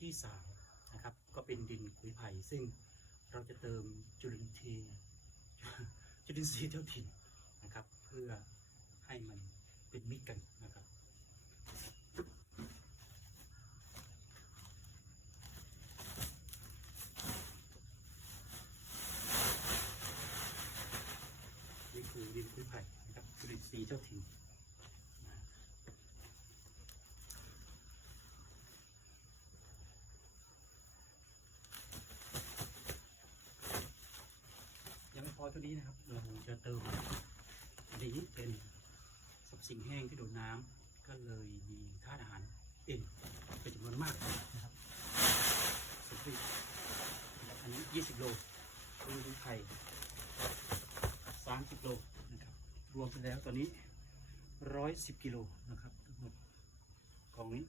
ที่3นะครับก็เป็นดินขุยไผ่ซึ่งเราจะเติมจุลินทรีย์เจ้าถิ่นนะครับเพื่อให้มันเป็นมิตรกันนะครับนี่คือดินขุยไผ่นะครับจุลินทรีย์เจ้าถิ่นยังไม่พอเท่านี้นะครับเราจะเติมอันนี้เป็นสับสิ่งแห้งที่โดนน้ำก็เลยมีธาตุอาหารเป็นจำนวนมากนะครับสุดที่อันนี้20 โลดูไข่30 โลนะครับรวมไปแล้วตอนนี้110 กิโลนะครับทั้งหมดกองนี้